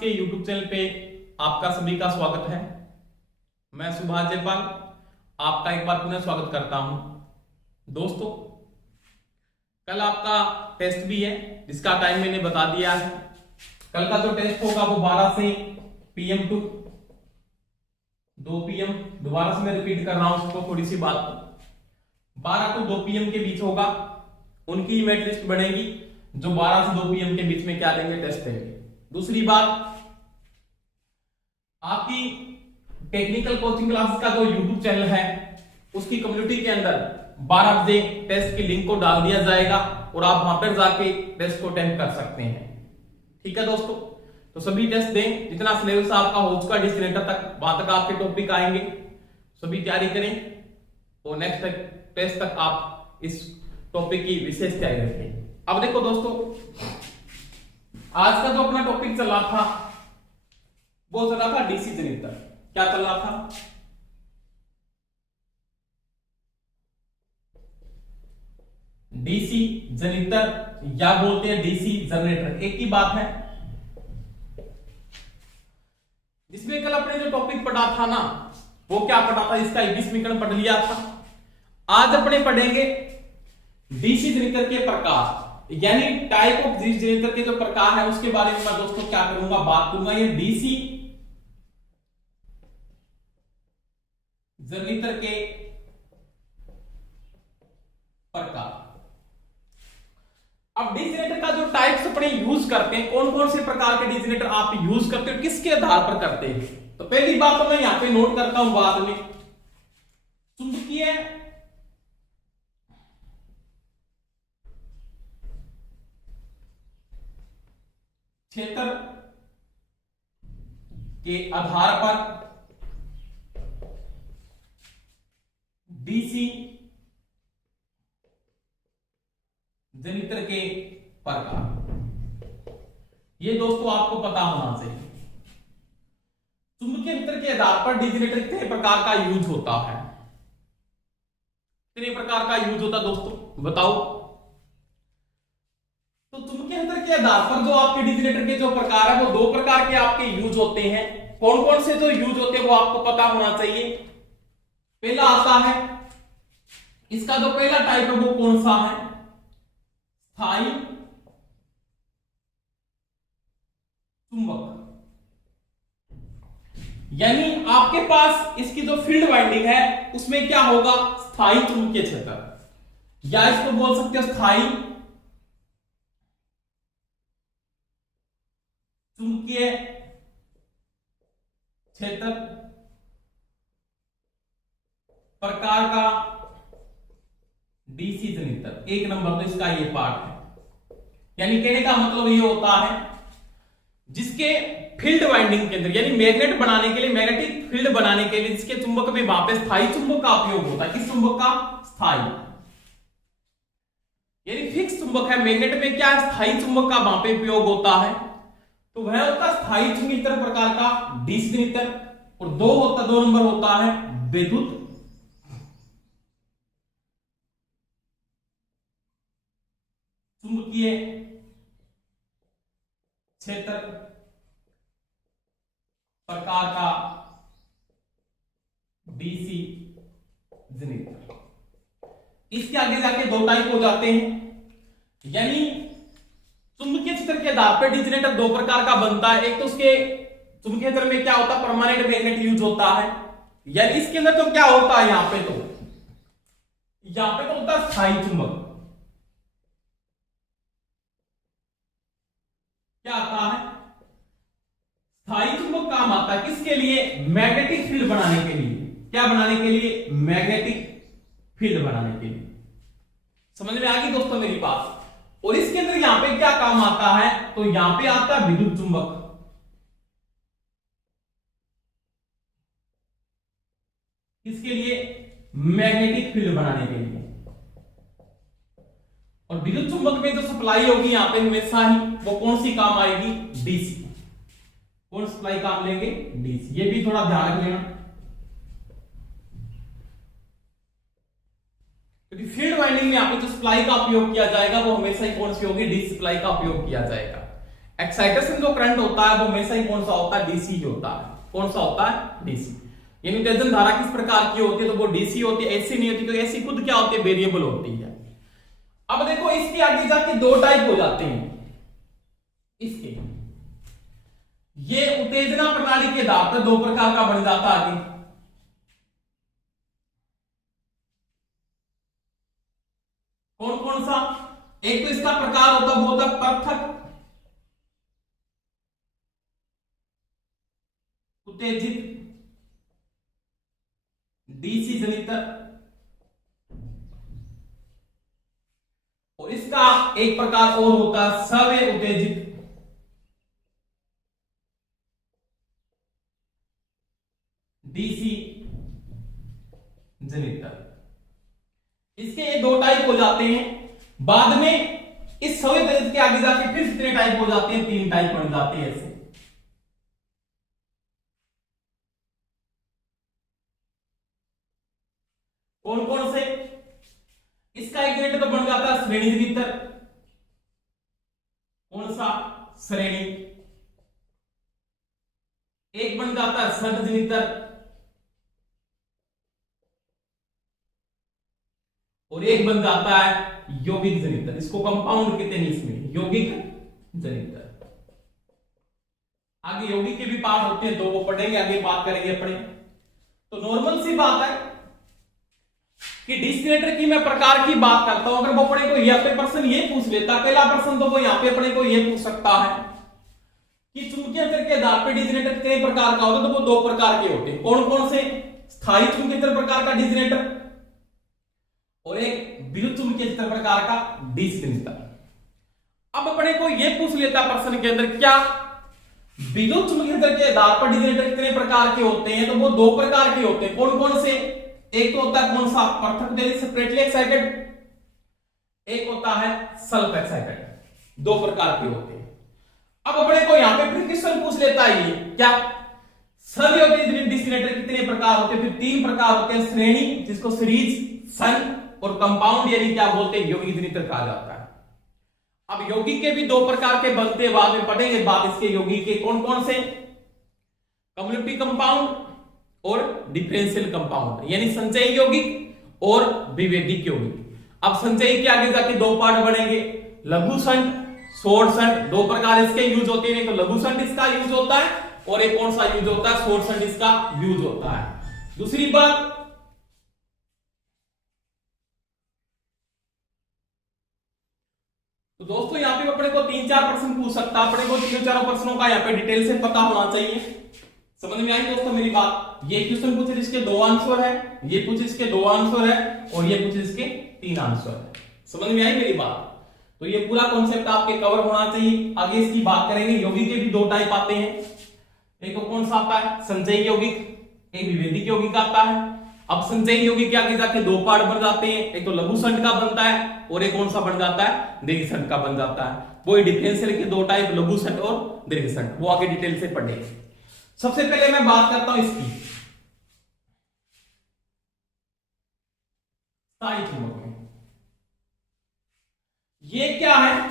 के YouTube channel पे आपका सभी का स्वागत है। मैं सुभाष जयपाल आपका एक बार पुनः स्वागत करता हूं। दोस्तों, कल आपका टेस्ट भी है जिसका टाइम मैंने बता दिया है। कल का जो टेस्ट होगा वो 12 से PM टू 2 PM, दोबारा से मैं रिपीट कर रहा हूं उसको, थोड़ी सी बात 12 टू 2 PM के बीच होगा। उनकी इमेज लिस्ट बनेगी जो 12 से 2 PM के बीच में क्या देंगे, टेस्ट देंगे। दूसरी बात, आपकी टेक्निकल कोचिंग क्लासेस का जो YouTube चैनल है उसकी कम्युनिटी के अंदर 12 बजे टेस्ट की लिंक को डाल दिया जाएगा और आप वहां पर जाके टेस्ट को अटेम्प्ट कर सकते हैं। ठीक है दोस्तों, तो सभी टेस्ट दें, जितना सिलेबस आपका हो चुका डिस्क्रिमिनेटर तक, वहां तक आपके टॉपिक आएंगे, सभी तैयारी करें और नेक्स्ट टेस्ट तक आप इस टॉपिक की विशेष तैयारी रखें। अब देखो दोस्तों, आज का जो अपना टॉपिक चल रहा था वो चल रहा था डीसी जनित्र। क्या चल रहा था? डीसी जनित्र या बोलते हैं डीसी जनरेटर, एक ही बात है। जिसमें कल अपने जो टॉपिक पढ़ा था ना, वो क्या पढ़ा था, इसका 21 समीकरण पढ़ लिया था। आज अपने पढ़ेंगे डीसी जनित्र के प्रकार, यानी टाइप ऑफ डीसी जनित्र के जो प्रकार है उसके बारे में मैं दोस्तों क्या करूंगा, बात करूंगा। ये डीसी जनित्र के प्रकार। अब डीसी जनरेटर का जो टाइप्स अपने यूज करते हैं, कौन कौन से प्रकार के डीसी जनरेटर आप यूज करते हो, किसके आधार पर करते हैं, तो पहली बात तो मैं यहां पे नोट करता हूं बाद में, चुंबकीय क्षेत्र के आधार पर डीसी जनित्र के प्रकार, ये दोस्तों आपको पता होना चाहिए। चुंबकीय क्षेत्र के आधार पर डीसी जनरेटर कितने प्रकार का यूज होता है, कितने प्रकार का यूज होता है दोस्तों बताओ। तो चुंबकीय क्षेत्र के आधार पर जो आपके डीसी जनरेटर के जो प्रकार है वो 2 प्रकार के आपके यूज होते हैं। कौन कौन से जो यूज होते हैं वो आपको पता होना चाहिए। पहला आता है, इसका जो पहला टाइप है वो कौन सा है, स्थायी चुंबक। यानी आपके पास इसकी जो फील्ड वाइंडिंग है उसमें क्या होगा, स्थायी चुंबकीय क्षेत्र, या इसको बोल सकते हो स्थायी चुंबकीय क्षेत्र प्रकार का डीसी जनित्र। एक नंबर तो इसका ये पार्ट है, यानी कहने का मतलब ये होता है जिसके फील्ड वाइंडिंग के अंदर, यानी मैग्नेट बनाने के लिए, मैग्नेटिक फील्ड बनाने के लिए जिसके चुंबक में वहां पे स्थायी चुंबक का उपयोग होता है। किस चुंबक का? स्थायी, यानी फिक्स चुंबक है। मैग्नेट में क्या है, स्थायी चुंबक का वहां पे उपयोग होता है, तो वह होता है स्थायी चुंबकीय प्रकार का डीसी जनित्र। और 2 नंबर होता है विद्युत चुंबकीय क्षेत्र प्रकार का डीसी जनित्र। इसके आगे जाके 2 टाइप हो जाते हैं, यानी चुंबकीय क्षेत्र के आधार पर डीसी जनरेटर 2 प्रकार का बनता है। एक तो उसके चुंबकीय क्षेत्र में क्या होता है, परमानेंट मैग्नेट यूज होता है, यानी इसके अंदर तो क्या होता है, यहां पे तो होता है स्थायी चुंबक। क्या आता है, स्थायी चुंबक काम आता है किसके लिए, मैग्नेटिक फील्ड बनाने के लिए। क्या बनाने के लिए? मैग्नेटिक फील्ड बनाने के लिए। समझ में आ गई दोस्तों मेरी बात। और इसके अंदर यहां पे क्या काम आता है, तो यहां पे आता है विद्युत चुंबक। किसके लिए? मैग्नेटिक फील्ड बनाने के लिए। और विद्युत चुंबक में जो सप्लाई होगी यहां पे हमेशा ही वो कौन सी काम आएगी, डीसी। कौन सप्लाई काम लेंगे, डीसी। ये भी थोड़ा ध्यान रख लेना, क्योंकि फील्ड वाइंडिंग में यहां पे जो सप्लाई का उपयोग किया जाएगा वो हमेशा ही कौन सी होगी, डीसी सप्लाई का उपयोग किया जाएगा। एक्साइटेशन जो करंट होता है वो हमेशा ही कौन सा होता है, डीसी ही होता है। कौन सा होता है, डीसी। यानी उत्तेजन धारा किस प्रकार की होती है, तो वो डीसी होती है, एसी नहीं होती, क्योंकि एसी खुद क्या होती है, वेरिएबल होती है। अब देखो इसके आगे जाके दो टाइप हो जाते हैं इसके, ये उत्तेजना प्रणाली के आधार पर दो प्रकार का बन जाता है आगे। कौन कौन सा, एक तो इसका प्रकार होता है वो होता है पृथक उत्तेजित डीसी जनित, और इसका एक प्रकार और होता है सवय उत्तेजित डीसी जनित। इसके ये दो टाइप हो जाते हैं। बाद में इस सवय उत्तेजित के आगे जाके फिर कितने टाइप हो जाते हैं, तीन टाइप बन जाते हैं ऐसे। कौन कौन से, इसका एक जनरेटर तो बन जाता है श्रेणी जनितर। कौन सा, श्रेणी। एक बन जाता है षड जनितर, और एक बन जाता है यौगिक जनितर। इसको कंपाउंड कहते हैं इसमें, यौगिक जनितर। आगे यौगिक के भी पार्ट होते हैं, दो वो पढ़ेंगे, आगे बात करेंगे अपने। तो नॉर्मल सी बात है कि डिस्क्रिमिनेटर की मैं प्रकार की बात करता हूं, अगर वो अपने को यहाँ पे प्रश्न ये पूछ लेता, पहला प्रश्न तो वो यहाँ पे अपने को ये पूछ सकता है कि चुंबकीय क्षेत्र के आधार पर डिस्क्रिमिनेटर कितने प्रकार का होता है, तो वो दो प्रकार के होते हैं। कौन कौन से, स्थायी चुंबकीय क्षेत्र प्रकार का डिस्क्रिमिनेटर और एक विद्युत चुंबकीय क्षेत्र प्रकार का डिस्क्रिमिनेटर। अब अपने को ये पूछ लेता प्रश्न के अंदर, क्या विद्युत चुंबकीय क्षेत्र के आधार पर डिस्क्रिमिनेटर कितने प्रकार के होते हैं, तो वो दो प्रकार के होते हैं। कौन कौन से, एक तो होता है कौन सा, पृथक सेपरेटली एक्साइटेड, एक होता है सेल्फ एक्साइटेड। दो प्रकार के होते हैं। अब अपने को यहां पे फिर क्वेश्चन पूछ लेता है ये, क्या सभी डिस्क्रिमिनेटर कितने प्रकार होते हैं, फिर तीन प्रकार होते हैं, श्रेणी जिसको सीरीज, सन और कंपाउंड, यानी क्या बोलते हैं, यौगिक जनितर कहा जाता है। अब यौगिक के भी दो प्रकार के बनते हैं, बाद में पढ़ेंगे बात इसके यौगिक के। कौन कौन से, कम्युनिटी कंपाउंड और डिफरेंशियल कंपाउंड, यानी संचयी यौगिक और विभेदिक यौगिक। अब संचयी के आगे जाके दो पार्ट बनेंगे, लघु संट, शॉर्ट संट। दो प्रकार इसके यूज होते हैं, तो लघु संट इसका यूज होता है और एक कौन सा यूज होता है, शॉर्ट संट इसका यूज होता है। दूसरी बात, तो दोस्तों यहां पे अपने को तीन चार प्रश्न पूछ सकता है, अपने को तीन चार प्रश्नों का यहाँ पे डिटेल से पता होना चाहिए। समझ में आई दोस्तों मेरी बात। ये क्वेश्चन पूछे जिसके दो आंसर है, ये पूछे इसके दो आंसर है, और ये पूछे इसके तीन आंसर है। समझ में आई मेरी बात। तो ये पूरा कॉन्सेप्ट आपके कवर होना चाहिए। आगे इसकी बात करेंगे। यौगिक के भी दो टाइप आते हैं, एक तो कौन सा आता है, संचयी यौगिक, एक विभेदिक यौगिक आता है। अब संचयी यौगिक के आगे जाके दो पार्ट बन जाते हैं, एक तो लघु संट का बनता है और एक कौन सा बन जाता है, दीर्घ संट का बन जाता है। वो डिफरेंशियल के दो टाइप, लघु संट और दीर्घ संट, वो आगे डिटेल से पढ़ेंगे। सबसे पहले मैं बात करता हूं इसकी स्थायी चुंबक में। ये क्या है,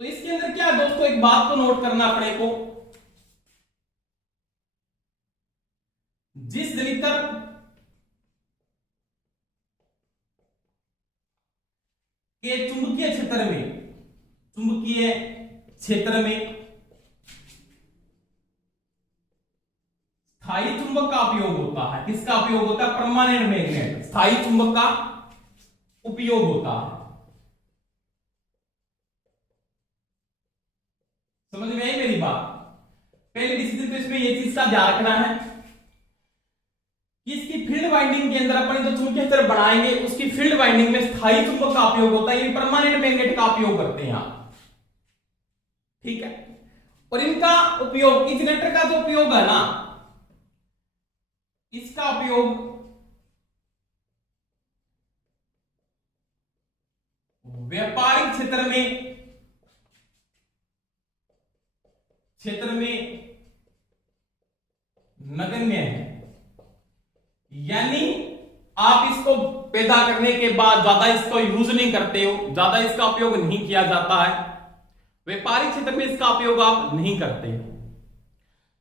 तो इसके अंदर क्या है दोस्तों, एक बात को नोट करना अपने को, जिस जनितर के चुंबकीय क्षेत्र में स्थायी चुंबक का उपयोग होता है। किसका उपयोग होता है, परमानेंट मैग्नेट, स्थायी चुंबक का उपयोग होता है। समझ में आई मेरी बात। पहले डिसीजन तो इसमें ये चीज का ध्यान रखना है कि इसकी फील्ड वाइंडिंग के अंदर अपन जो चुंबकीय क्षेत्र बनाएंगे उसकी फील्ड वाइंडिंग में स्थायी चुंबक का उपयोग होता है, ये परमानेंट मैग्नेट का उपयोग करते हैं आप, ठीक है। और इनका उपयोग, इस जनरेटर का जो उपयोग है ना, इसका उपयोग व्यापारिक क्षेत्र में नगण्य है। यानी आप इसको पैदा करने के बाद ज्यादा इसको यूज नहीं करते हो, ज्यादा इसका उपयोग नहीं किया जाता है, व्यापारिक क्षेत्र में इसका उपयोग आप नहीं करते।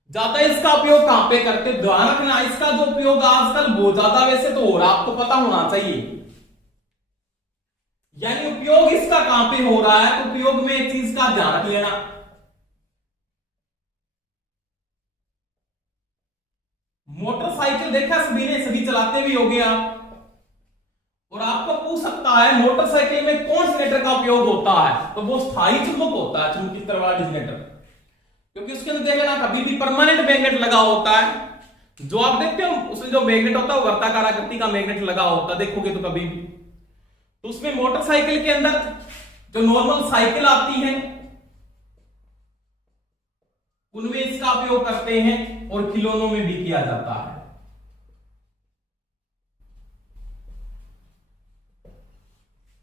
ज्यादा इसका उपयोग कहां पे करते, ध्यान रखना इसका जो उपयोग आजकल बहुत ज्यादा वैसे तो हो रहा, आपको पता होना चाहिए। यानी उपयोग इसका कहां पे हो रहा है, तो उपयोग में एक चीज का ध्यान रख लेना, मोटरसाइकिल देखा सभी ने, सभी चलाते भी होंगे आप, और आपको पूछ सकता है मोटरसाइकिल में कौन जनरेटर का उपयोग होता है, तो वो स्थायी चुंबक होता है, चुंबकीय तरह वाला जनरेटर, क्योंकि उसके अंदर देख लेना कभी भी परमानेंट मैग्नेट लगा होता है। जो आप देखते हो उसमें जो मैग्नेट होता है वो वर्ताकार आकृति का मैग्नेट लगा होता है, देखोगे तो कभी भी। तो उसमें मोटरसाइकिल के अंदर जो नॉर्मल साइकिल आती है उनमें इसका उपयोग करते हैं, और खिलौनों में भी किया जाता है।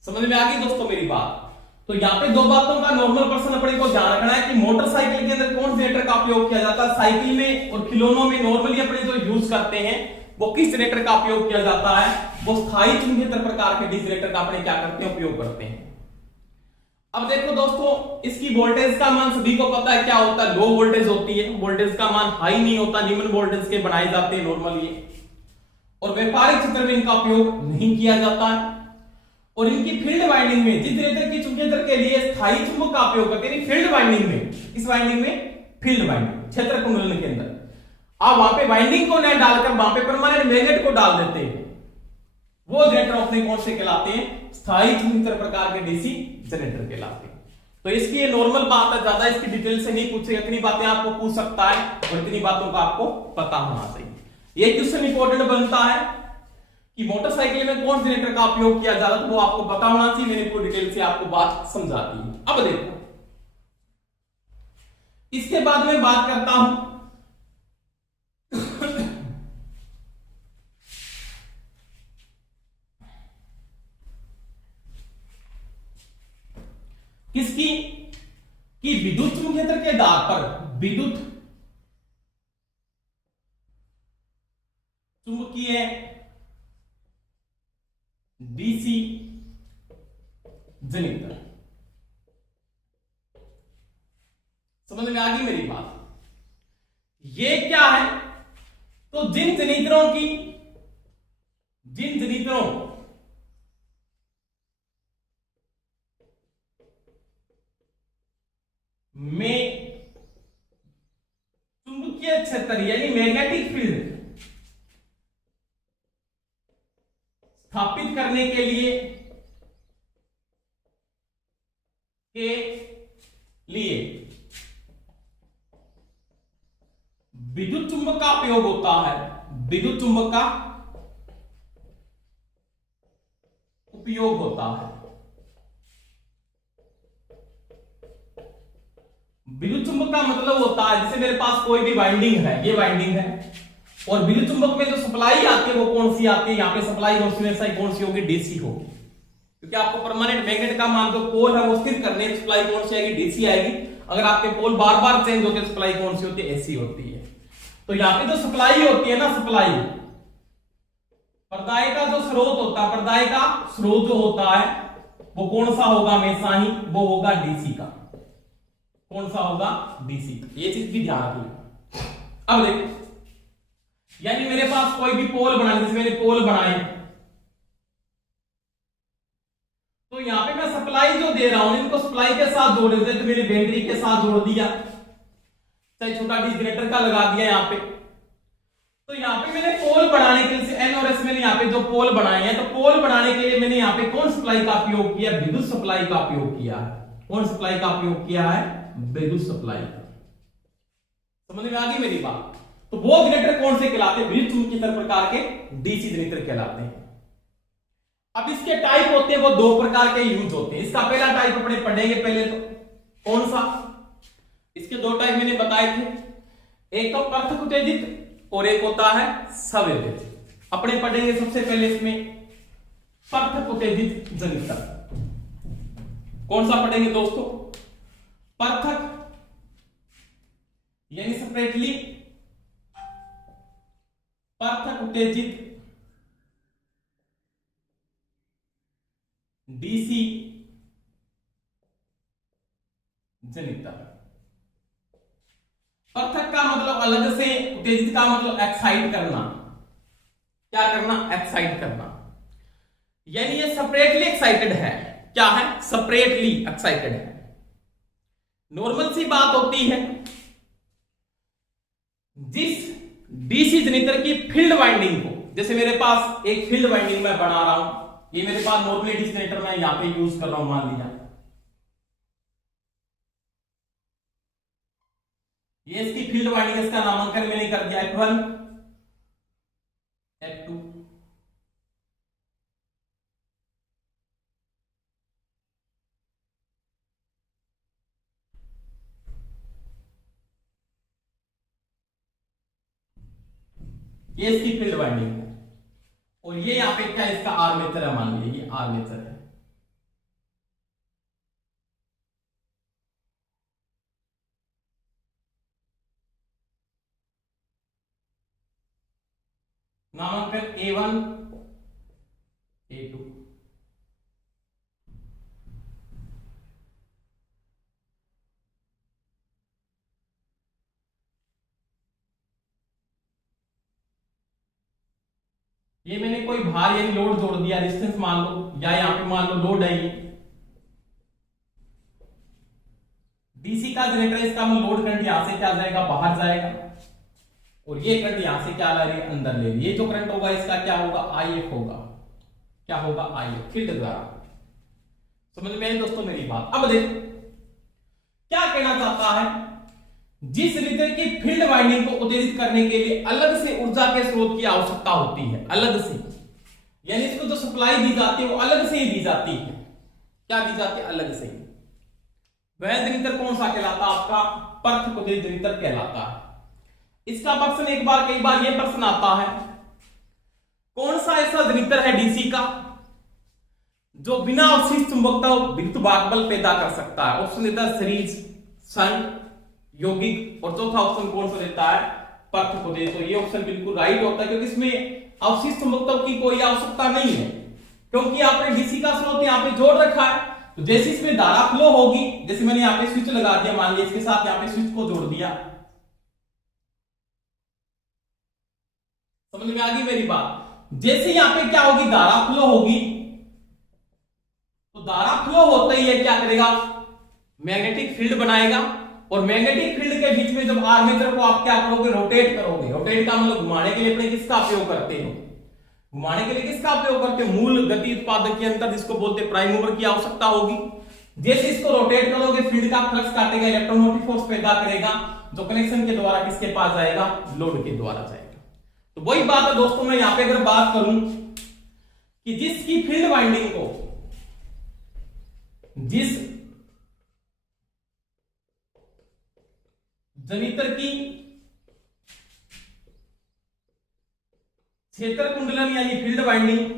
समझ में आ गई दोस्तों मेरी बात। तो यहां पे दो बातों का नॉर्मल पर्सन अपने को ध्यान रखना है कि मोटरसाइकिल के अंदर कौन जनरेटर का उपयोग किया जाता है, साइकिल में और खिलौनों में नॉर्मली अपने जो यूज करते हैं वो किस जनरेटर का उपयोग किया जाता है, वो स्थायी चुंबकीय प्रकार के डीसी जनरेटर का अपने क्या करते हैं, उपयोग करते हैं। अब देखो दोस्तों, इसकी वोल्टेज का मान सभी को पता है क्या होता है, लो वोल्टेज होती है, वोल्टेज का मान हाई नहीं होता, निम्न वोल्टेज के बनाए जाते हैं नॉर्मली, और व्यापारिक क्षेत्र में इनका उपयोग नहीं किया जाता है। और इनकी फील्ड वाइंडिंग में जिस जनरेटर की चुंबकीय के लिए स्थायी चुंबक का उपयोग करते हैं, फील्ड वाइंडिंग में, इस वाइंडिंग में फील्ड वाइंडिंग क्षेत्र कुंडलन के अंदर आप वहां पे वाइंडिंग को नहीं डालकर वहां पे परमानेंट मैग्नेट को डाल देते हैं, वो जनरेटर अपने कौन से कहलाते हैं, स्थायी चुंबकीय प्रकार के डीसी जनरेटर कहलाते हैं। तो इसकी ये नॉर्मल बात है, ज्यादा इसकी डिटेल से नहीं पूछेगा, इतनी बातें आपको पूछ सकता है और इतनी बातों का आपको पता होना चाहिए। ये क्वेश्चन इंपॉर्टेंट बनता है कि मोटरसाइकिल में कौन जनरेटर का उपयोग किया जाता है, तो वो आपको पता होना चाहिए। मैंने पूरी डिटेल से आपको बात समझा दी। अब देखो इसके बाद में बात करता हूं किसकी, कि विद्युत चुंबकीय क्षेत्र के आधार पर विद्युत चुंबकीय डीसी जनरेटर। समझ में आ गई मेरी बात। ये क्या है, तो जिन जनरेटरों में चुंबकीय क्षेत्र यानी मैग्नेटिक फील्ड स्थापित करने के लिए विद्युत चुंबक का उपयोग होता है, विद्युत चुंबक का उपयोग होता है। विद्युत चुंबक का मतलब होता है जैसे मेरे पास कोई भी वाइंडिंग है, ये वाइंडिंग है, और विद्युत चुंबक में जो सप्लाई आती है वो कौन सी आती है, यहां पे सप्लाई कौन सी होगी, डीसी होगी, क्योंकि आपको परमानेंट मैग्नेट का मान जो पोल है वो स्थिर करने में सप्लाई कौन सी आएगी, डीसी आएगी। अगर आपके पोल बार बार चेंज होते हैं सप्लाई कौन सी होती है, एसी होती है। तो यहां पे जो सप्लाई होती है ना, सप्लाई प्रदाय का जो स्रोत होता है, प्रदाय का स्रोत जो होता है वो कौन सा होगा, हमेशा ही वो होगा डीसी का। कौन सा होगा, डीसी। ये चीज भी ध्यान रखिए। अब देखो, यानी मेरे पास कोई भी पोल बना, जैसे मैंने पोल बनाए, तो यहां पे मैं सप्लाई जो दे रहा हूं इनको सप्लाई के साथ जोड़ देते, तो मैंने बैटरी के साथ जोड़ दिया, चाहे छोटा डी जनरेटर का लगा दिया यहां पे। तो यहां पे मैंने पोल बनाने के लिए एन और एस मैंने यहां पे जो पोल बनाए हैं, तो पोल बनाने के लिए मैंने यहां पे कौन सप्लाई का उपयोग किया, विद्युत सप्लाई का उपयोग किया है। कौन सप्लाई का उपयोग किया है, विद्युत सप्लाई का। समझ में आ गई मेरी बात। तो वो जनरेटर कौन से कहलाते हैं, विद्युत चुंबकीय प्रकार के डीसी जनरेटर कहलाते हैं। अब इसके टाइप होते हैं, वो दो प्रकार के यूज होते हैं। इसका पहला टाइप अपने पढ़ेंगे पहले, तो कौन सा, इसके दो टाइप मैंने बताए थे, एक तो पृथक उत्तेजित और एक होता है सविद्युत। अपने पढ़ेंगे सबसे पहले इसमें पृथक उत्तेजित जनरेटर। कौन सा पढ़ेंगे दोस्तों, पृथक यानी सेपरेटली पृथक उत्तेजित डीसी जनरेटर। उत्तेजित का मतलब एक्साइट करना, क्या करना, एक्साइट करना, यानी ये सेपरेटली एक्साइटेड है। क्या है, सेपरेटली एक्साइटेड है। नॉर्मल सी बात होती है, जिस डीसी जनरेटर की फील्ड वाइंडिंग को, जैसे मेरे पास एक फील्ड वाइंडिंग मैं बना रहा हूं, ये मेरे पास नॉर्मली डीसी जनरेटर मैं यहां पे यूज कर रहा हूं, मान लिया ये इसकी फील्ड वाइंडिंग, इसका नामांकन मैंने कर दिया F1 F2। ये इसकी फील्ड वाइंडिंग है, और ये यहां पे क्या, इसका आर्मेचर है, मान लीजिए ये आर्मेचर है। नामांकन A1 A2। ये मैंने कोई भार यानी लोड जोड़ दिया, रेजिस्टेंस मान लो, या यहां पे मान लो लोड है ये डीसी का जनरेटर, इसका हम लोड करंट यहां से क्या जाएगा, बाहर जाएगा, और ये करंट यहां से क्या ला रही है, अंदर ले रही है। ये जो करंट होगा इसका क्या होगा, IF होगा, क्या होगा, IF, फील्ड द्वारा। समझ में आई दोस्तों मेरी बात। अब देख क्या कहना चाहता है, जिस जनरेटर की फील्ड वाइंडिंग को उत्तेजित करने के लिए अलग से ऊर्जा के स्रोत की आवश्यकता होती है, अलग से, यानी इसको जो सप्लाई दी जाती है वो अलग से ही दी जाती है। क्या दी जाती है, अलग से ही। वह जनरेटर कौन सा कहलाता है, आपका पृथक उत्तेजित जनरेटर कहलाता है। इसका प्रश्न एक बार कई बार यह प्रश्न आता है, कौन सा ऐसा जनरेटर है डीसी का जो बिना अवशिष्ट चुंबकता विद्युत बल पैदा कर सकता है। ऑप्शन देता है सीरीज, शंट, यौगिक, और चौथा ऑप्शन कौन सा देता है, पृथक उत्तेजित। तो ये ऑप्शन बिल्कुल राइट होता है, क्योंकि इसमें अवशिष्ट चुंबकत्व की कोई आवश्यकता नहीं है, क्योंकि आपने डीसी का स्रोत यहां पे जोड़ रखा है। तो जैसे इसमें धारा फ्लो होगी, जैसे मैंने यहां पे स्विच लगा दिया, मान लिया इसके साथ यहां पे स्विच को जोड़ दिया, समझ में आ गई मेरी बात। जैसे यहां पे क्या होगी, धारा फ्लो होगी, तो धारा फ्लो होते ही क्या करेगा, मैग्नेटिक फील्ड बनाएगा, और मैग्नेटिक फील्ड के बीच में जब आर्मेचर को आप क्या करोगे, रोटेट करोगे। रोटेट का मतलब घुमाने के लिए अपने किसका उपयोग करते हो, घुमाने के लिए किसका उपयोग करते हो, मूल गति उत्पादक के अंतर, जिसको बोलते हैं प्राइम मूवर की आवश्यकता होगी। जैसे इसको रोटेट करोगे, फील्ड का फ्लक्स काटेगा, इलेक्ट्रोमोटिव फोर्स पैदा करेगा, जो कनेक्शन के द्वारा किसके पास जाएगा, लोड के द्वारा जाएगा। तो वही बात है दोस्तों, मैं यहां पे अगर बात करूं कि जिसकी फील्ड वाइंडिंग को, जिस जनरेटर की क्षेत्र कुंडलन यानी फील्ड वाइंडिंग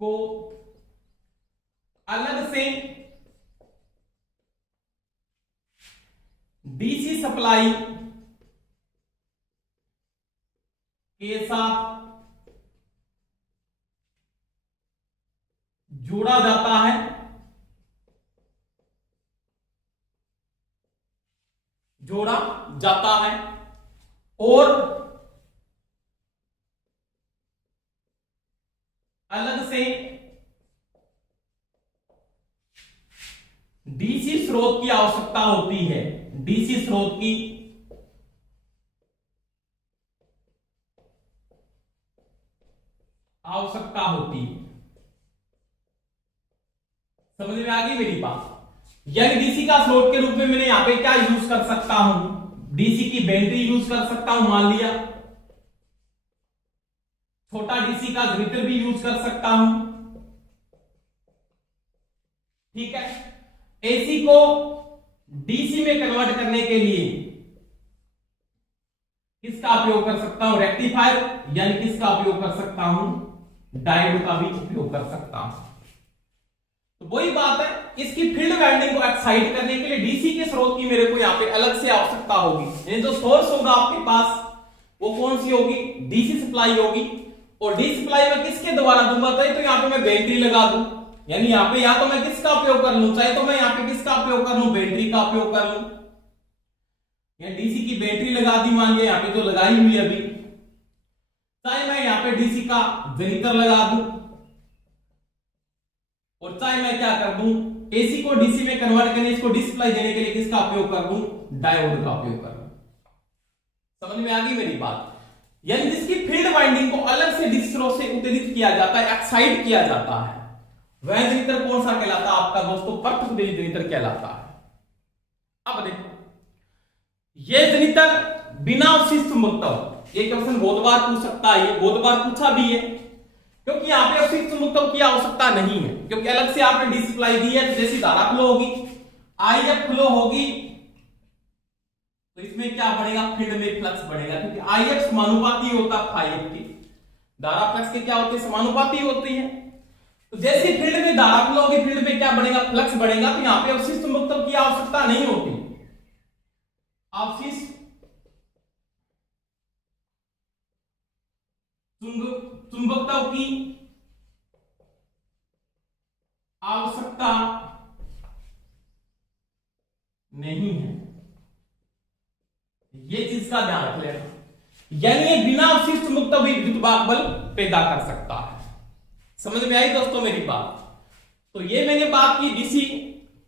को अलग से डीसी सप्लाई के साथ जोड़ा जाता है, जोड़ा जाता है, और अलग से डीसी स्रोत की आवश्यकता होती है, डीसी स्रोत की आवश्यकता होती है। समझ में आ गई मेरी बात। यानी डीसी का स्रोत के रूप में मैंने यहां पे क्या यूज कर सकता हूं, डीसी की बैटरी यूज कर सकता हूं, मान लिया छोटा डीसी का जनरेटर भी यूज कर सकता हूं, ठीक है। एसी को डीसी में कन्वर्ट करने के लिए किसका उपयोग कर सकता हूं, रेक्टिफायर, यानी किसका उपयोग कर सकता हूं, डायोड का भी उपयोग कर सकता हूं। तो वही बात है, इसकी फील्ड वाइंडिंग को एक्साइट करने के लिए डीसी के स्रोत की मेरे को यहां पे अलग से आवश्यकता होगी। यानी जो सोर्स होगा आपके पास वो कौन सी होगी, डीसी सप्लाई होगी, और डीसी सप्लाई में किसके द्वारा दूंगा, तो यहां पे मैं बैटरी लगा दूं, यानी यहां पे या तो मैं किसका उपयोग कर लूं, चाहे तो मैं यहां पे किसका उपयोग कर लूं, बैटरी का उपयोग कर लूं। या डीसी की बैटरी लगा दी, मान लिया यहाँ पे जो लगाई हुई है अभी, चाहे मैं यहाँ पे डीसी का जनरेटर लगा दूं और चाहे मैं क्या कर दूं, एसी को डीसी में कन्वर्ट करने, इसको डिस्प्लाई देने के लिए किसका उपयोग कर दूं, डायोड का उपयोग कर दूं। समझ में आ गई मेरी बात। यानी जिसकी फील्ड वाइंडिंग को अलग से डीसी स्रोत से उत्तेजित किया जाता है, एक्साइट किया जाता है, वह जनरेटर कौन सा कहलाता है आपका दोस्तों, पृथक उत्तेजित जनरेटर कहलाता है। अब देखो यह जनरेटर बिना अवशिष्ट चुंबकत्व, ये क्वेश्चन बहुत बार पूछ सकता है, ये बहुत बार पूछा भी है, क्योंकि यहां पे अवशिष्ट चुंबकत्व की आवश्यकता नहीं है, क्योंकि अलग से आपने डी सप्लाई दी है, जैसी धारा फ्लो होगी, आईएफ फ्लो होगी, तो इसमें क्या बढ़ेगा, फील्ड में फ्लक्स बढ़ेगा, क्योंकि आईएफ समानुपाती होता है फाइव की, धारा फ्लक्स के क्या होते हैं, समानुपाती होती है। तो जैसे फील्ड में धारा फ्लो होगी, फील्ड में क्या बढ़ेगा, फ्लक्स बढ़ेगा, तो यहां पे अवशिष्ट चुंबकत्व की आवश्यकता नहीं होती। अवशिष्ट चुंबकत्व की आवश्यकता नहीं है, ये चीज का ध्यान रख लेना। यानी ये बिना अवशिष्ट चुंबकत्व भी विद्युत बल पैदा कर सकता है। समझ में आई दोस्तों मेरी बात। तो ये मैंने बात की डीसी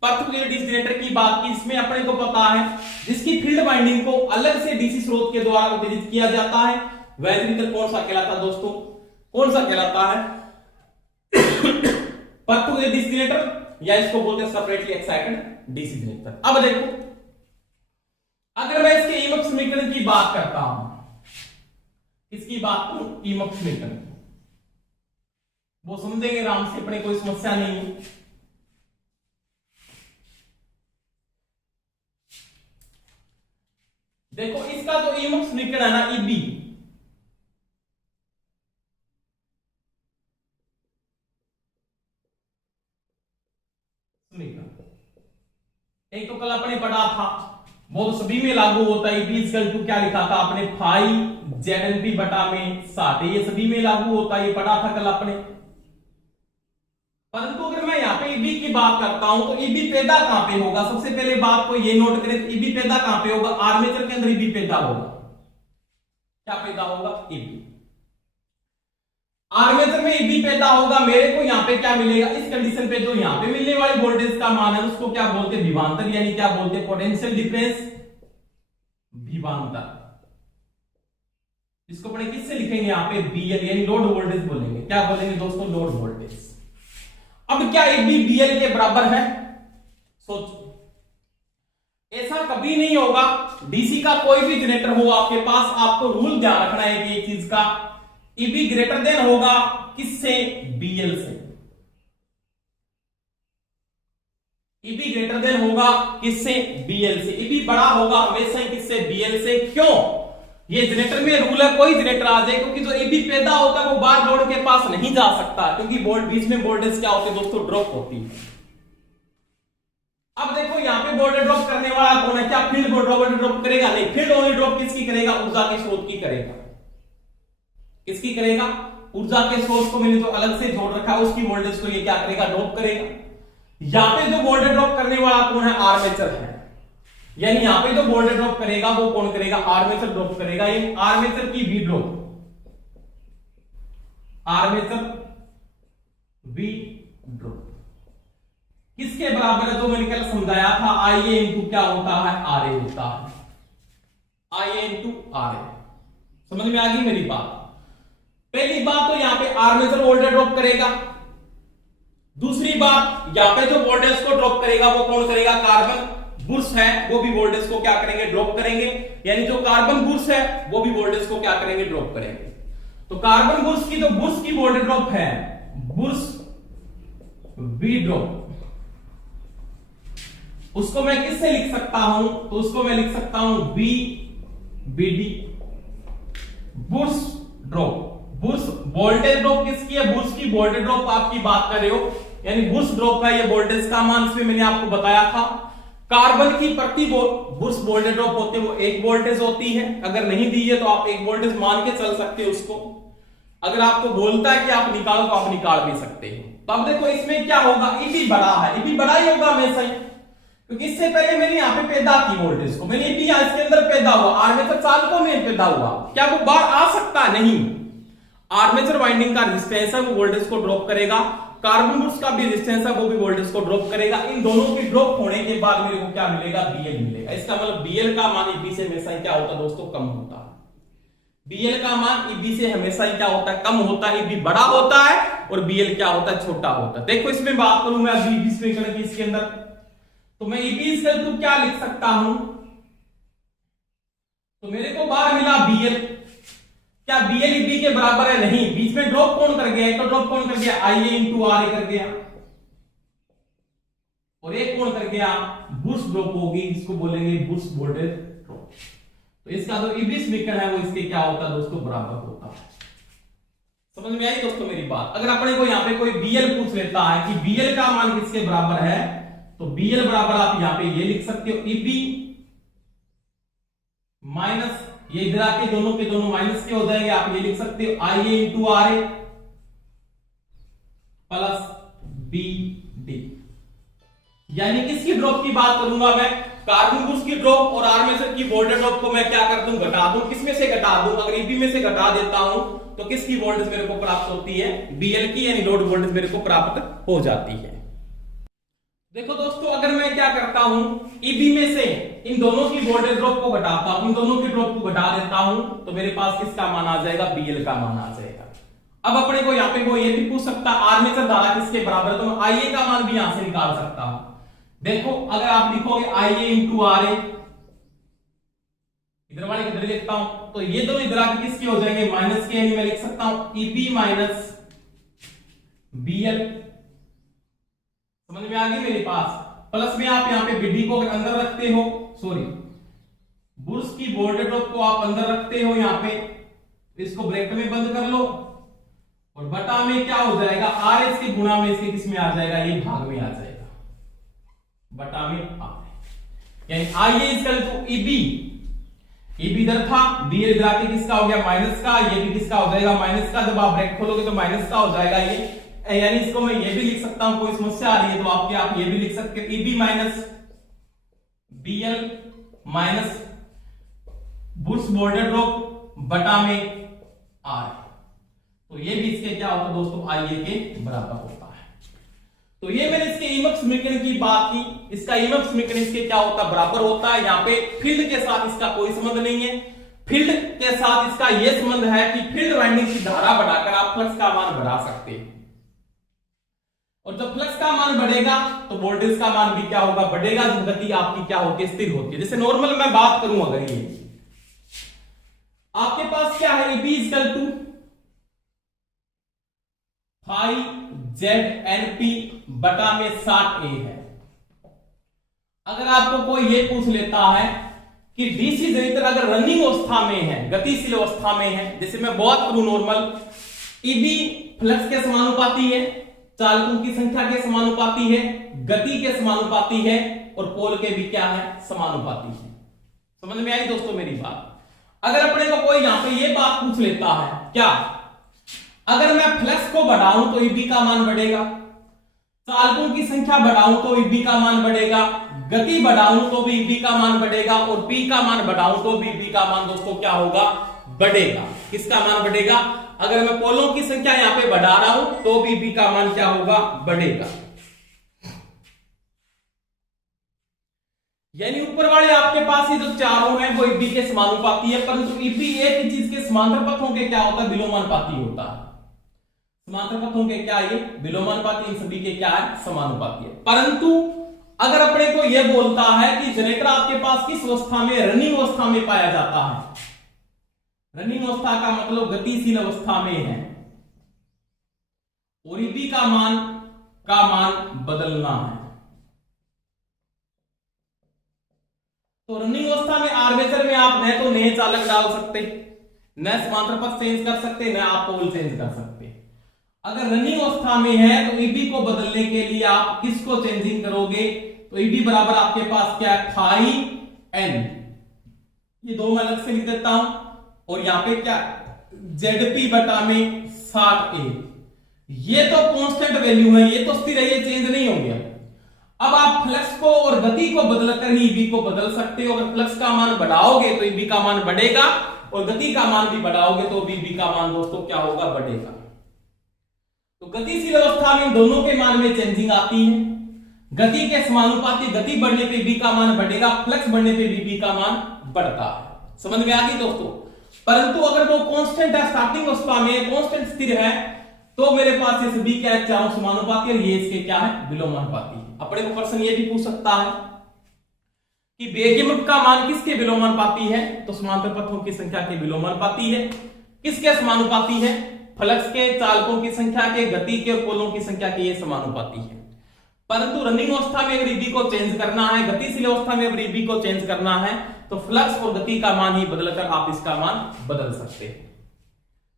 पृथक डीसी जनरेटर की बात की, इसमें अपने को पता है जिसकी फील्ड वाइंडिंग को अलग से डीसी स्रोत के द्वारा उत्तेजित किया जाता है, वह जनरेटर कौन सा कहलाता है दोस्तों, कौन सा कहलाता है, पृथक डीसी जनरेटर, या इसको बोलते हैं सेपरेटली एक्साइटेड डीसी जनरेटर। अब देखो अगर मैं इसके ईएमएफ समीकरण की बात करता हूं, इसकी बात करूं ईएमएफ समीकरण, वो समझेंगे आराम से, अपने कोई समस्या नहीं है। देखो इसका जो ईएमएफ समीकरण है ना, ईबी, एक तो कल अपने पढ़ा था, वो तो सभी में लागू होता है। ईबी इक्वल टू क्या लिखा था आपने, फाई जेडएनपी बटा में 60, ये सभी में लागू होता है, ये पढ़ा था कल आपने। परंतु अगर मैं यहाँ पे ईबी की बात करता हूं तो ईबी पैदा कहां पे होगा, सबसे पहले बात को ये नोट करें, ईबी पैदा कहां पे होगा, आर्मेचर के अंदर ईबी पैदा होगा। क्या पैदा होगा, ईबी आर्मेचर में ईबी पैदा होगा। मेरे को यहाँ पे क्या मिलेगा, इस कंडीशन पे जो यहाँ पे मिलने वाली वोल्टेज का मान है उसको क्या बोलते हैं, विभवांतर, यानी क्या बोलते हैं, पोटेंशियल डिफरेंस विभवांतर। इसको अपने किससे लिखेंगे यहाँ पे, बीएल, यानी लोड वोल्टेज बोलेंगे। क्या बोलेंगे दोस्तों, लोड वोल्टेज। अब क्या ईबी बीएल के बराबर है, सोचो, ऐसा कभी नहीं होगा। डीसी का कोई भी जनरेटर हो आपके पास, आपको रूल ध्यान रखना है कि एक चीज का, ईबी ग्रेटर देन होगा किससे, बीएल से। ईबी ग्रेटर देन होगा किससे, बीएल से। ईबी बड़ा होगा हमेशा किससे, बीएल से। क्यों, ये जनरेटर में रूल है, कोई जनरेटर आ जाए, क्योंकि जो ईबी पैदा होता है वो बार लोड के पास नहीं जा सकता, क्योंकि बीच में वोल्टेज क्या होती है दोस्तों, ड्रॉप होती है। अब देखो यहाँ पे वोल्टेज ड्रॉप करने वाला कौन है, क्या फील्ड वोल्टेज ड्रॉप करेगा, नहीं, फील्ड ओनली ड्रॉप किसकी करेगा, ऊर्जा के स्रोत की करेगा। किसकी करेगा, ऊर्जा के सोर्स को मैंने जो अलग से जोड़ रखा है उसकी वोल्टेज को ये क्या करेगा, ड्रॉप करेगा। यहां पे जो वोल्टेज ड्रॉप करने वाला कौन है, आर्मेचर है, यानी यहां पे जो वोल्टेज ड्रॉप करेगा वो कौन करेगा, आर्मेचर ड्रॉप करेगा। ये आर्मेचर की V drop, armature V drop किसके बराबर है, जो मैंने कल समझाया था, आईए इंटू क्या होता है, आरए होता है, आईए इंटू आरए। समझ में आ गई मेरी बात। पहली बात तो यहां पे आर्मेचर वोल्टेज ड्रॉप करेगा, दूसरी बात यहां पे जो वोल्टेज को ड्रॉप करेगा वो कौन करेगा, कार्बन बुर्स है, वो भी वोल्टेज को क्या करेंगे, ड्रॉप करेंगे। यानी जो कार्बन बुर्स है वो भी वोल्टेज को क्या करेंगे, ड्रॉप करेंगे। तो कार्बन बुर्स की जो बुर्स की वोल्टेज ड्रॉप है, बुर्स वी ड्रॉप, उसको मैं किससे लिख सकता हूं, तो उसको मैं लिख सकता हूं B BD, brush drop. Brush voltage drop किसकी है, बुर्स की वोल्टेज ड्रॉप आपकी बात कर रहे हो, यानी बुर्स ड्रॉप का ये वोल्टेज का मान, इसमें मैंने आपको बताया था कार्बन की प्रति बुर्स वोल्टेज ड्रॉप होते हैं वो 1 वोल्टेज होती है। अगर नहीं दी है तो आप 1 वोल्टेज मान के चल सकते हो उसको। अगर आपको बोलता है कि आप निकालो तो आप निकाल भी सकते हैं। तो अब देखो इसमें क्या होगा, ईबी बड़ा है, ईबी बड़ा ही होगा हमेशा ही, क्योंकि इससे पहले मैंने यहाँ पे पैदा की वोल्टेज को, मैंने भी यहाँ इसके अंदर पैदा हुआ, आर्मेचर चालकों में पैदा हुआ, क्या वो बाहर आ सकता नहीं? आर्मेचर वाइंडिंग का रेजिस्टेंस है वो वोल्टेज को ड्रॉप करेगा, कार्बन बुश का भी रेजिस्टेंस है वो भी वोल्टेज को ड्रॉप करेगा। इन दोनों की ड्रॉप होने के बाद मेरे को क्या मिलेगा? बीएल मिलेगा। इसका मतलब बीएल का मान ईबी से हमेशा क्या होता है दोस्तों? कम होता है। बीएल का मान ईबी से हमेशा क्या होता है? कम होता है। ईबी बड़ा होता है और बीएल क्या होता है? छोटा होता है। देखो इसमें बात करूं मैं अभी ईबी समीकरण की, इसके अंदर तो मैं ईबी इक्वल टू क्या लिख सकता हूं? तो मेरे को बाहर मिला बीएल, क्या बीएल ईबी के बराबर है? नहीं। बीच में ड्रॉप कौन कर गया? तो ड्रॉप कौन कर गया? आईए इंटू आर कर गया, और एक कौन कर गया? बुश ड्रॉप होगी, इसको बोलेंगे बुश वोल्टेज ड्रॉप। तो इसका जो ईबी समीकरण है वो इसके क्या होता है दोस्तों? बराबर होता है। समझ में आई दोस्तों मेरी बात? अगर अपने को यहाँ पे कोई बीएल पूछ लेता है कि बीएल का मान किसके बराबर है, तो बीएल बराबर आप यहाँ पे ये लिख सकते हो, ईबी माइनस, ये इधर आके दोनों के दोनों माइनस के हो जाएंगे, आप ये लिख सकते हो IA into R A plus B D. यानी किसकी ड्रॉप की बात करूंगा मैं? कार्बन बुश की ड्रॉप और आर्मेचर की वोल्टेज ड्रॉप को मैं क्या कर दूं? घटा दूं। किसमें से घटा दूं? अगर ईबी में से घटा देता हूं तो किसकी वोल्टेज मेरे को प्राप्त होती है? बीएल की, यानी लोड वोल्टेज मेरे को प्राप्त हो जाती है। देखो दोस्तों, अगर मैं क्या करता हूं, ईबी में से इन दोनों की वोल्टेज ड्रॉप को घटाता हूं, इन दोनों की ड्रॉप को घटा देता हूं, तो मेरे पास किसका मान आ जाएगा? बीएल का मान आ जाएगा। अब अपने को यहाँ पे वो ये भी पूछ सकता है आर्मेचर धारा किसके बराबर है, तो मैं आईए का मान भी यहां से निकाल सकता हूं। देखो अगर आप लिखोगे आईए इंटू आर ए, इधर वाले किधर लिखता हूं, तो ये दोनों इधर आके किसके हो जाएंगे? माइनस के, यानी मैं लिख सकता हूं ईबी माइनस बीएल। समझ में आ गई मेरे पास? प्लस में आप यहाँ पे बीडी को अगर अंदर रखते हो, सॉरी बुश की वोल्टेज ड्रॉप को आप अंदर रखते हो यहाँ पे, इसको ब्रैकेट में बंद कर लो, और बटा में क्या हो जाएगा? आर एस के गुणा में इसके किस में आ जाएगा? ये भाग में आ जाएगा, बटा में आर। यानी आईए इक्वल टू ईबी, ईबी इधर था, बी इधर आके किसका हो गया? माइनस का, ये भी किसका हो जाएगा? माइनस का। जब आप ब्रैकेट खोलोगे तो माइनस का हो जाएगा ये, यानी इसको मैं ये भी लिख सकता हूं, कोई समस्या आ रही है तो आप ये भी लिख सकते हो, EB minus BL minus brush voltage drop बटा में आर। तो ये भी इसके क्या होता है दोस्तों? आईए के बराबर होता है। तो ये मैंने इसके ईएमएफ समीकरण की बात की। इसका ईएमएफ समीकरण इसके क्या होता है? बराबर होता है। यहाँ पे फील्ड के साथ इसका कोई संबंध नहीं है। फील्ड के साथ इसका यह संबंध है कि फील्ड वाइंडिंग की धारा बढ़ाकर आप फ्लक्स का मान बढ़ा सकते हैं, और जब फ्लक्स का मान बढ़ेगा तो वोल्टेज का मान भी क्या होगा? बढ़ेगा। जब गति आपकी क्या होगी? स्थिर होती है। जैसे नॉर्मल मैं बात करूं, अगर ये आपके पास क्या है? EB equal to phi Z N P बटा में 60 ए है। अगर आपको कोई ये पूछ लेता है कि डीसी जनरेटर अगर रनिंग अवस्था में है, गतिशील अवस्था में है, जैसे मैं बात करूं नॉर्मल, ईबी फ्लक्स के समानुपाती है, चालकों की संख्या के समानुपाती है, गति के समानुपाती है, और पोल के भी क्या है? समानुपाती है। समझ में आई दोस्तों मेरी बात? अगर अपने को कोई यहां पे ये बात पूछ लेता है, क्या अगर मैं फ्लक्स को बढ़ाऊं तो ईबी का मान बढ़ेगा, चालकों की संख्या बढ़ाऊं तो ईबी का मान बढ़ेगा, गति बढ़ाऊं तो भी ईबी का मान बढ़ेगा, और पी का मान बढ़ाऊं तो भी ईबी का मान दोस्तों क्या होगा? बढ़ेगा। किसका मान बढ़ेगा? अगर मैं पोलों की संख्या यहां पे बढ़ा रहा हूं तो भी ईबी का मान क्या होगा? बढ़ेगा। यानी ऊपर वाले आपके पास ये जो चारों हैं वो ईबी के समानुपाती है, परंतु ईबी एक ही चीज के समांतर पथों के क्या होता है? विलोमानुपाती होता है। समांतर पथों के क्या? ये विलोमानुपाती, इन सभी के क्या है? समानुपाती है। परंतु अगर अपने को यह बोलता है कि जनरेटर आपके पास किस अवस्था में? रनिंग अवस्था में पाया जाता है। रनिंग अवस्था का मतलब गतिशील अवस्था में है, और ईबी का मान बदलना है। तो रनिंग अवस्था में आर्मेचर में आप न तो नए चालक डाल सकते, न समांतर पथ चेंज कर सकते, न आप पोल चेंज कर सकते। अगर रनिंग अवस्था में है तो ईबी को बदलने के लिए आप किसको चेंजिंग करोगे? तो ईबी बराबर आपके पास क्या है? फाई एन, ये दो मैं अलग से लिख देता हूं, और यहां पे क्या? जेडपी बटा में 60 ए। ये तो कांस्टेंट वैल्यू है, ये तो स्थिर है, ये चेंज नहीं हो गया। अब आप फ्लक्स को और गति को बदलकर ही ईबी को बदल सकते हो। अगर फ्लक्स का मान बढ़ाओगे तो ईबी का मान बढ़ेगा, और गति का मान भी बढ़ाओगे तो ईबी का मान दोस्तों क्या होगा, बढ़ेगा। तो गतिशील अवस्था में दोनों के मान में चेंजिंग आती है। गति के समानुपाती गति बढ़ने पे बी का मान बढ़ेगा, फ्लक्स बढ़ने पे बी का मान बढ़ता है। समझ में आ गई दोस्तों। परंतु अगर वो कांस्टेंट है, स्टार्टिंग अवस्था में कांस्टेंट स्थिर है, तो मेरे पास ये सभी क्या है, चारों समानुपाती, और ये इसके क्या है, विलोमानुपाती। अपने को प्रश्न ये भी पूछ सकता है कि बेग का मान किसके विलोमानुपाती है, तो समांतर पथों की संख्या के विलोमानुपाती है। किसके समानुपाती है, फ्लक्स के, चालकों की संख्या के, गति के और पोलों की संख्या के, ये समानुपाती है। परंतु रनिंग अवस्था में अगर ईबी को चेंज करना है, गतिशील अवस्था में अगर ईबी को चेंज करना है, तो फ्लक्स और गति का मान ही बदलकर आप इसका मान बदल सकते हैं।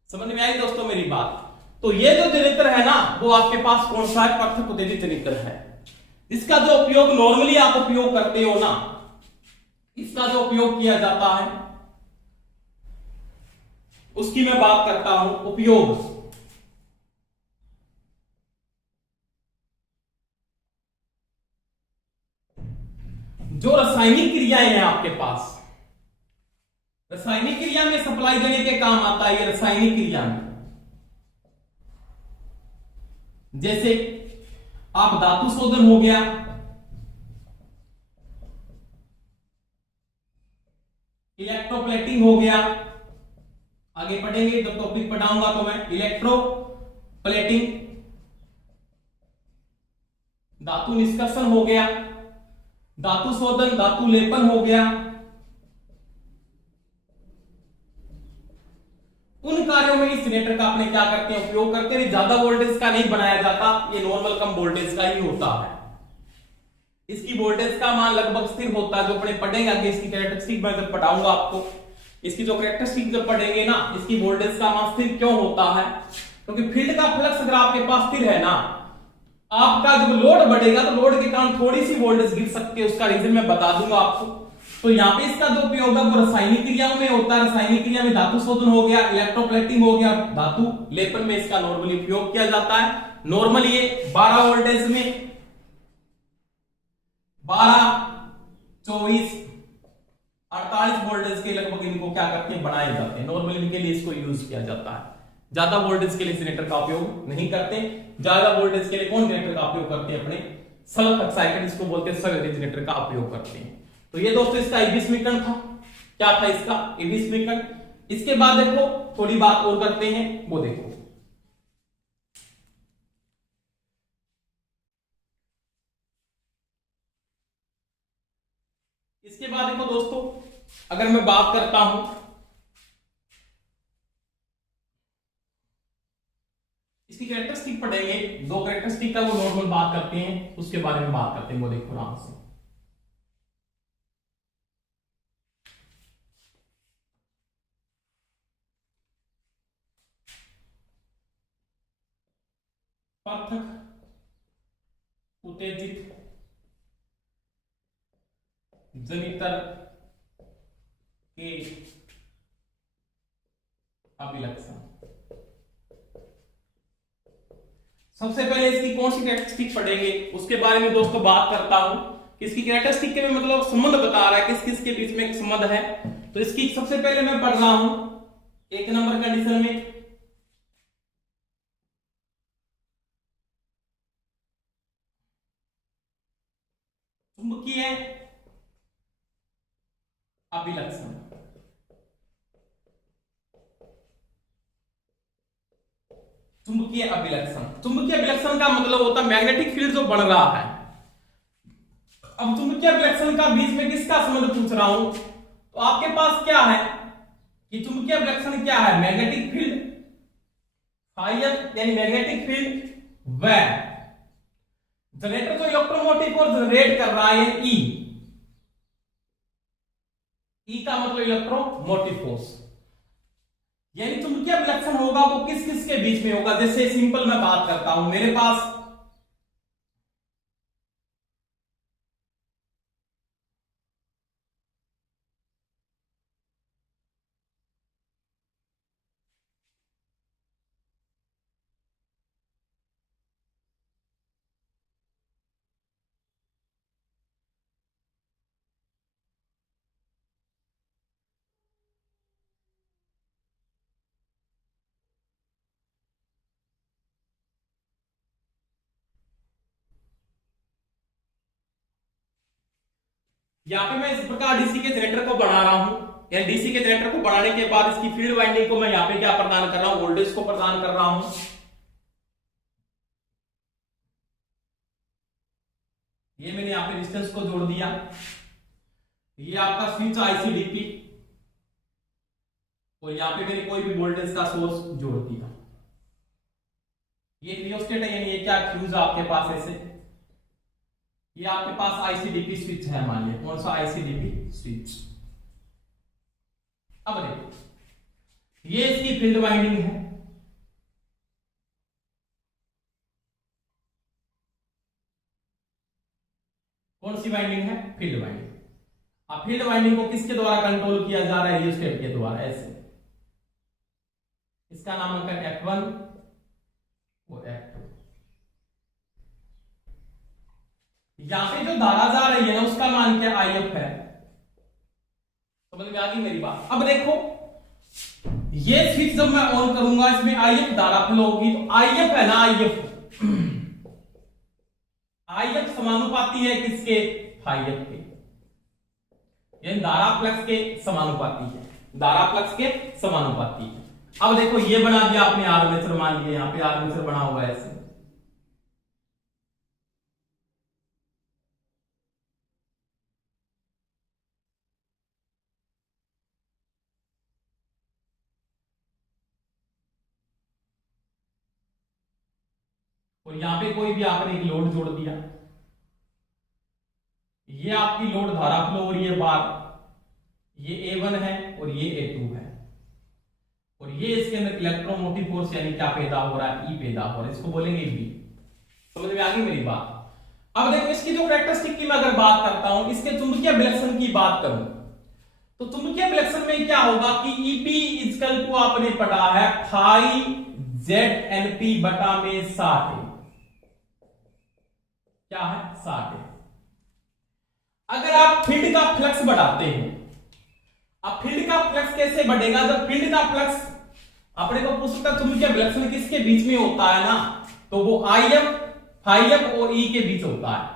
समझ में आई दोस्तों मेरी बात। तो ये जो जनरेटर है ना, वो आपके पास कौन सा है, पृथक उत्तेजित जनरेटर है। इसका जो उपयोग नॉर्मली आप उपयोग करते हो ना, इसका जो उपयोग किया जाता है उसकी मैं बात करता हूं, उपयोग। जो रासायनिक क्रियाएं हैं आपके पास, रासायनिक क्रिया में सप्लाई देने के काम आता है ये रासायनिक क्रिया में। जैसे आप धातु शोधन हो गया, इलेक्ट्रोप्लेटिंग हो गया, आगे पढ़ेंगे जब टॉपिक पढ़ाऊंगा तो मैं, इलेक्ट्रोप्लेटिंग, धातु निष्कर्षण हो गया, धातु शोधन, धातु लेपन हो गया। उन कार्यों में इस जनरेटर का अपने क्या करते हैं, उपयोग करते हैं। ज्यादा वोल्टेज का नहीं बनाया जाता, ये नॉर्मल कम वोल्टेज का ही होता है। इसकी वोल्टेज का मान लगभग स्थिर होता है, जो अपने पढ़ेंगे आगे इसकी कैरेक्टरिस्टिक मैं जब पढ़ाऊंगा आपको, इसकी जो कैरेक्टरिस्टिक जब पढ़ेंगे ना, इसकी वोल्टेज का मान स्थिर क्यों होता है, क्योंकि फील्ड का फ्लक्स अगर आपके पास स्थिर है ना, आपका जब लोड बढ़ेगा तो लोड के कारण थोड़ी सी वोल्टेज गिर सकती है, उसका रीजन मैं बता दूंगा आपको। तो यहाँ पे इसका जो उपयोग है वो रासायनिक क्रियाओं में होता है। रासायनिक क्रिया में धातु शोधन हो गया, इलेक्ट्रोप्लेटिंग हो गया, धातु लेपन में इसका नॉर्मली उपयोग किया जाता है। नॉर्मली ये 12 वोल्टेज में 12, 24, 48 वोल्टेज के लगभग इनको क्या करते हैं, बनाए जाते हैं। नॉर्मली इनके लिए इसको यूज किया जाता है। ज्यादा वोल्टेज के लिए जनरेटर का उपयोग नहीं करते। ज्यादा वोल्टेज के लिए कौन जनरेटर का उपयोग करते हैं, अपने सल्फ एक्साइटेड, इसको बोलते हैं सवेरे जनरेटर का उपयोग करते हैं। तो ये दोस्तों इसका ईबी समीकरण था। क्या था इसका ईबी समीकरण। इसके बाद देखो थोड़ी बात और करते हैं, वो देखो इसके बाद देखो दोस्तों, अगर मैं बात करता हूं, इसकी कैरेक्टरिस्टिक पढ़ेंगे, दो कैरेक्टरिस्टिक का वो नॉर्मल बात करते हैं, उसके बारे में बात करते हैं, वो देखो आराम से। पृथक उत्तेजित जनरेटर के अभिलक्षण। सबसे पहले इसकी कौन सी कैरेक्टरिस्टिक पढ़ेंगे, उसके बारे में दोस्तों बात करता हूं कि इसकी कैरेक्टरिस्टिक के में मतलब संबंध बता रहा है, किस किस के बीच में एक संबंध है। तो इसकी सबसे पहले मैं पढ़ रहा हूं 1 नंबर कंडीशन में, चुंबकीय अभिलक्षण। चुंबकीय अभिलक्षण, चुंबकीय अभिलक्षण का मतलब होता है मैग्नेटिक फील्ड जो बन रहा है। अब चुंबकीय अभिलक्षण का बीच में किसका संबंध पूछ रहा हूं, तो आपके पास क्या है कि चुंबकीय अभिलक्षण क्या है, मैग्नेटिक फील्ड यानी मैग्नेटिक फील्ड व जनरेटर जो इलेक्ट्रोमोटिव फोर्स जनरेट कर रहा है ई, ई का मतलब इलेक्ट्रोमोटिव फोर्स, यानी चुंबकीय अभिलक्षण होगा वो किस किस के बीच में होगा। जैसे सिंपल मैं बात करता हूं, मेरे पास यहाँ पे मैं इस प्रकार डीसी के जनरेटर को बढ़ा रहा हूं, या डीसी के जनरेटर को बढ़ाने के बाद इसकी फील्ड वाइंडिंग को मैं यहाँ पे क्या प्रदान कर रहा हूं, वोल्टेज को प्रदान कर रहा हूं। ये मैंने यहाँ पे रेजिस्टेंस को जोड़ दिया। ये आपका स्विच आईसीडीपी, और यहाँ पे मैंने कोई भी वोल्टेज का सोर्स जोड़ दिया। ये रियोस्टेट है, यानी ये क्या फ्यूज आपके पास ऐसे, ये आपके पास आईसीडीपी स्विच है, मान लिया कौन सा आईसीडीपी स्विच। अब देखो ये इसकी फील्ड वाइंडिंग है, कौन सी वाइंडिंग है, फील्ड वाइंडिंग। अब फील्ड वाइंडिंग को किसके द्वारा कंट्रोल किया जा रहा है, रियोस्टेट के द्वारा, ऐसे। इसका नामांकन F1 और F2। यहां पे जो धारा जा रही है ना उसका मान क्या IF है, समझ में आ गई मेरी बात। अब देखो ये स्विच जब मैं ऑन करूंगा इसमें IF धारा फ्लो होगी, तो IF है ना, IF समानुपाती है किसके, फाइफ के, यानी धारा फ्लक्स के समानुपाती है, धारा फ्लक्स के समानुपाती है। अब देखो ये बना दिया आपने आर्मेचर, मान लिया यहां पे आर्मेचर बना हुआ है ऐसे। और यहां पे कोई भी आपने एक लोड जोड़ दिया, ये आपकी लोड धारा फ्लो हो रही है बाहर, ये A1 है और ये A2 है, और ये इसके अंदर इलेक्ट्रोमोटिव फोर्स यानी क्या पैदा हो रहा है, E पैदा हो रहा है, इसको बोलेंगे B। समझ में आ गई मेरी बात। अब देखो इसकी जो कैरेक्टरिस्टिक की मैं अगर बात करता हूं, इसके चुंबकीय विलक्षण की बात करूं, तो चुंबकीय विलक्षण में क्या होगा कि EP इक्वल टू आपने पढ़ा है फाई ZNP बटा में 60 है, क्या है 60 है। अगर आप फील्ड का फ्लक्स बढ़ाते हैं, अब फील्ड का फ्लक्स कैसे बढ़ेगा, जब फील्ड का फ्लक्स अपने को पूछ सकता चुंबकीय विलक्षण किसके बीच में होता है ना, तो वो IF फाइफ और E के बीच होता है,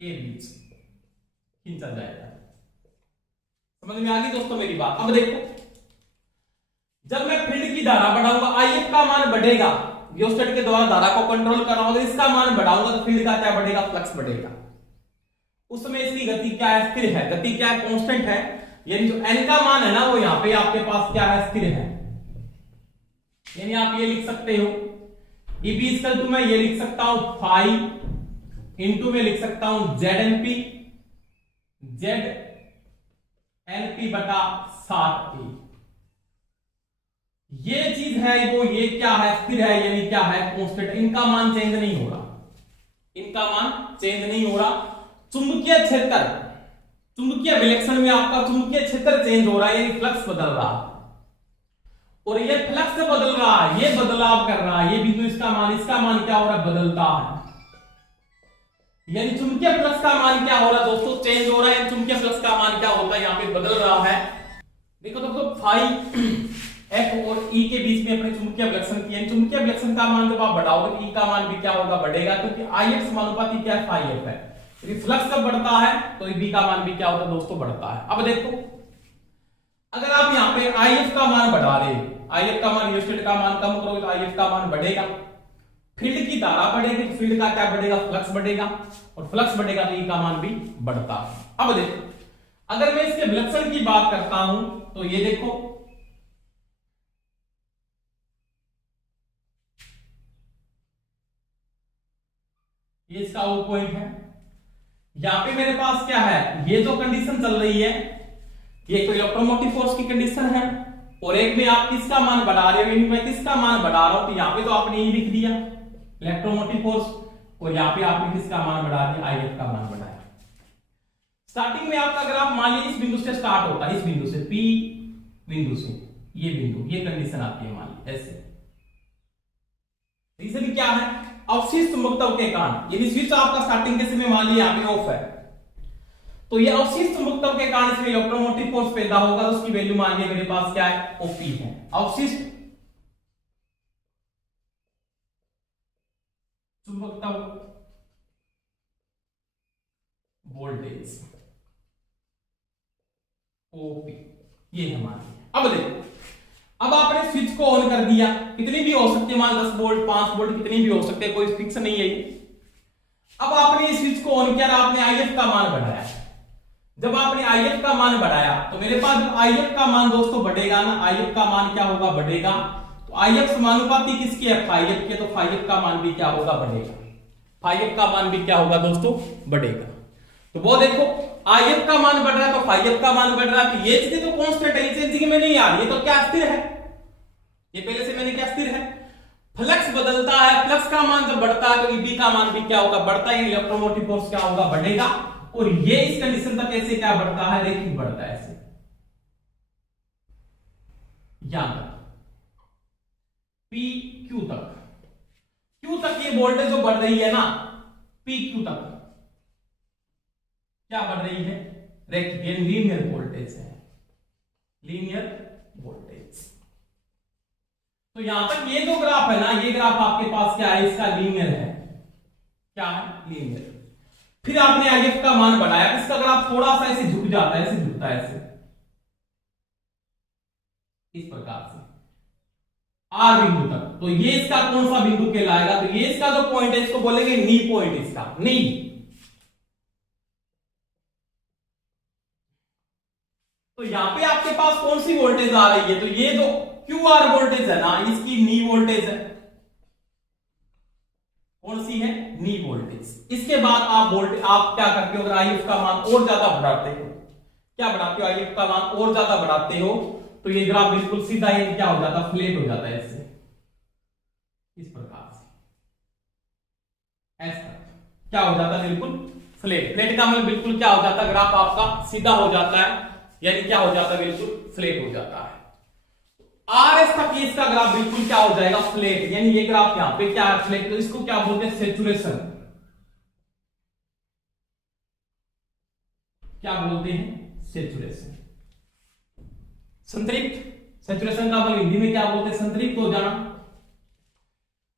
के बीच खींचा जाएगा। समझ में आ गई दोस्तों मेरी बात। अब देखो जब मैं फील्ड की धारा बढ़ाऊंगा IF का मान बढ़ेगा, रियोस्टेट के द्वारा धारा को कंट्रोल कर रहा हूं, इसका मान बढ़ाऊंगा तो फील्ड का क्या बढ़ेगा, फ्लक्स बढ़ेगा। उसमें इसकी गति क्या है, स्थिर है, गति क्या है, कांस्टेंट है, यानी जो n का मान है ना वो यहां पे आपके पास क्या है, स्थिर है। यानी आप ये लिख सकते हो EP इक्वल टू मैं ये लिख सकता हूं फाइव इंटू में लिख सकता हूं ZNP बटा 60A। ये चीज है वो, ये क्या है, स्थिर है, यानी क्या है, कांस्टेंट, इनका मान चेंज नहीं हो रहा, इनका मान चेंज नहीं हो रहा। चुंबकीय क्षेत्र, चुंबकीय विलक्षण में आपका चुंबकीय क्षेत्र चेंज हो रहा है, यानी फ्लक्स बदल रहा है, और ये फ्लक्स बदल रहा है, ये बदलाव कर रहा है, ये बिंदु इसका मान क्या हो रहा है, बदलता है। यानी चुंबकीय फ्लक्स का मान क्या हो रहा है दोस्तों, चेंज हो रहा है। चुंबकीय फ्लक्स का मान क्या होता है, यहाँ पे बदल रहा है। देखो दोस्तों फाई F और E के बीच में अपने चुंबकीय विलक्षण की, चुंबकीय विलक्षण का मान जब आप बढ़ाओगे तो E का मान भी क्या होगा, बढ़ेगा, क्योंकि IF समानुपाती क्या है, फाई F है। यदि फ्लक्स जब बढ़ता है तो B का मान भी क्या होता है दोस्तों, बढ़ता है। अब देखो अगर आप यहाँ पे IF का मान बढ़ा रहे, IF का मान, रियोस्टेट का मान कम करोगे तो IF का मान बढ़ेगा, फील्ड की धारा बढ़ेगी तो फील्ड का क्या बढ़ेगा, फ्लक्स बढ़ेगा, और फ्लक्स बढ़ेगा तो E का मान भी बढ़ता है। अब देखो अगर मैं इसके विलक्षण की बात करता हूं तो ये देखो ये इसका वो पॉइंट है, यहां पे मेरे पास क्या है, ये जो कंडीशन चल रही है ये तो इलेक्ट्रोमोटिव फोर्स की कंडीशन है, और एक में आप किसका मान बढ़ा रहे हो, मैं किसका मान बढ़ा रहा हूं, तो यहां पे तो आपने ये लिख दिया इलेक्ट्रोमोटिव फोर्स, और यहां पे आपने किसका मान बढ़ा दिया, IF का मान बढ़ाया। स्टार्टिंग में आपका ग्राफ मान लीजिए इस बिंदु से स्टार्ट होता है, इस बिंदु से P बिंदु से, ये बिंदु, ये कंडीशन आती है मान लीजिए ऐसे। रीजन क्या है, अवशिष्ट चुंबकत्व के कारण, यदि स्विच आपका स्टार्टिंग के समय मान लिया यहाँ पे ऑफ है, तो ये अवशिष्ट चुंबकत्व के कारण इसमें इलेक्ट्रोमोटिव फोर्स पैदा होगा, तो उसकी वैल्यू मान लिया मेरे पास क्या है, OP है, अवशिष्ट चुंबकत्व वोल्टेज। OP, ये हमारी। अब देखो, अब आपने स्विच को ऑन कर दिया, कितनी भी हो सकती है, मान 10 वोल्ट 5 वोल्ट कितनी भी हो सकते हैं, कोई फिक्स नहीं है ये। अब आपने इस स्विच को ऑन किया, आपने IF का मान बढ़ाया। जब आपने IF का मान बढ़ाया तो मेरे पास जब IF का मान दोस्तों बढ़ेगा ना, IF का मान क्या होगा, बढ़ेगा। तो IF समानुपाती किसके है, FIF के, तो FIF का मान भी क्या होगा, बढ़ेगा। FIF का मान भी क्या होगा दोस्तों, बढ़ेगा। तो वो देखो IF का मान बढ़ रहा है तो FIF का मान बढ़ रहा है, तो ये चीजें तो कांस्टेंट है, चेंजिंग में नहीं आ रही, ये तो क्या स्थिर है, ये पहले से मैंने क्या स्थिर है। फ्लक्स बदलता है, फ्लक्स का मान जब बढ़ता है तो EB का मान भी क्या होगा, बढ़ता है, इलेक्ट्रोमोटिव फोर्स क्या होगा, बढ़ेगा। और ये इस कंडीशन तक ऐसे क्या बढ़ता है, रेखिक बढ़ता है ऐसे, यहां तक PQ तक, Q तक ये वोल्टेज जो बढ़ रही है ना, PQ तक क्या बढ़ रही है, रेखिक, ये लीनियर वोल्टेज है, लीनियर वोल्टेज। तो यहां तक ये जो ग्राफ है ना, ये ग्राफ आपके पास क्या है, इसका लीनियर है, क्या है, लीनियर। फिर आपने IF का मान बढ़ाया, इसका ग्राफ थोड़ा सा ऐसे झुक जाता है, ऐसे झुकता है ऐसे, इस प्रकार से R बिंदु तक। तो ये इसका कौन सा बिंदु कहलाएगा, तो ये इसका जो पॉइंट है इसको बोलेंगे नी पॉइंट, इसका नी। तो यहां पे आपके पास कौन सी वोल्टेज आ रही है, तो ये जो QR वोल्टेज है ना, इसकी नी वोल्टेज है, कौन सी है, नी वोल्टेज। इसके बाद आप वोल्टेज, आप क्या करते हो, अगर IF का मान और ज्यादा बढ़ाते हो, क्या बढ़ाते हो, IF का मान और ज्यादा बढ़ाते हो, तो ये ग्राफ बिल्कुल सीधा ये क्या हो जाता है, फ्लैट हो जाता है ऐसे, इस प्रकार से ऐसा क्या हो जाता है, बिल्कुल फ्लैट। फ्लैट का मतलब बिल्कुल क्या हो जाता है, ग्राफ आपका सीधा हो जाता है, यानी क्या हो जाता है, बिल्कुल फ्लैट हो जाता है। RS तक इसका ग्राफ बिल्कुल क्या हो जाएगा, फ्लैट, यानी ये ग्राफ यहां पे क्या है, फ्लैट। तो इसको क्या बोलते हैं, सेचुरेशन, क्या बोलते हैं, सेचुरेशन, संतृप्त। सेचुरेशन का मतलब हिंदी में क्या बोलते हैं, संतृप्त हो जाना।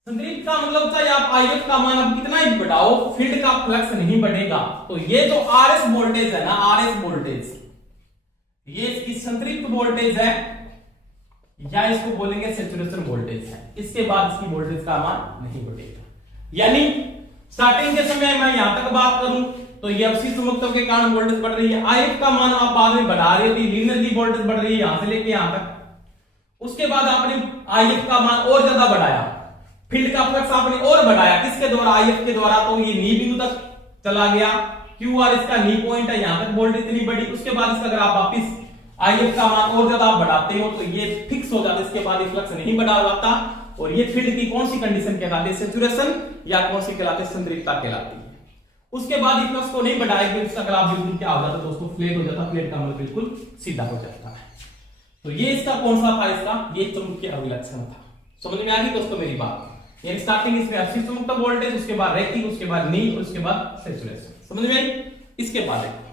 संतृप्त का मतलब चाहे आप IF का मान अब कितना ही बढ़ाओ, फील्ड का फ्लक्स नहीं बढ़ेगा। तो ये जो RS वोल्टेज है ना, RS वोल्टेज, ये इसकी संतृप्त वोल्टेज है, या इसको बोलेंगे सेचुरेशन वोल्टेज है। इसके बाद इसकी वोल्टेज का मान नहीं बढ़ेगा। यानी स्टार्टिंग के समय मैं यहां तक बात करूं तो ये अपसी चुंबकत्व के कारण वोल्टेज बढ़ रही है, IF का मान आप बाद में बढ़ा रहे हो, लीनियरली वोल्टेज बढ़ रही है यहां से लेके यहां तक। उसके बाद आपने IF का मान और ज्यादा बढ़ाया, फील्ड का फ्लक्स आपने और बढ़ाया, किसके द्वारा, IF के द्वारा। तो ये नी बिंदु तक चला गया, QR इसका नी पॉइंट है, यहां तक वोल्टेज इतनी बढ़ी। उसके बाद इसका अगर आप वापिस IF का मान और ज्यादा आप बढ़ाते हो तो ये फिक्स हो जाता है, इसके बाद ये फ्लक्स नहीं बढ़ा जाता। और ये फील्ड की कौन सी कंडीशन कहलाती है, सेचुरेशन, या कौन सी कहलाती है, संतृप्तता कहलाती है। उसके बाद ये फ्लक्स को नहीं बढ़ाएगी, इसका ग्राफ बिल्कुल क्या हो जाता है दोस्तों, फ्लैट हो जाता है। फ्लैट का मतलब बिल्कुल सीधा हो जाता है। तो ये इसका कौन सा था, इसका ये चुंबकीय अभिलक्षण था। समझ में आ गई दोस्तों मेरी बात। यानी स्टार्टिंग इसमें अपसी चुंबकत्व वोल्टेज, उसके बाद रैखिक, उसके बाद नी, उसके बाद सेचुरेशन। समझ में आई। इसके बाद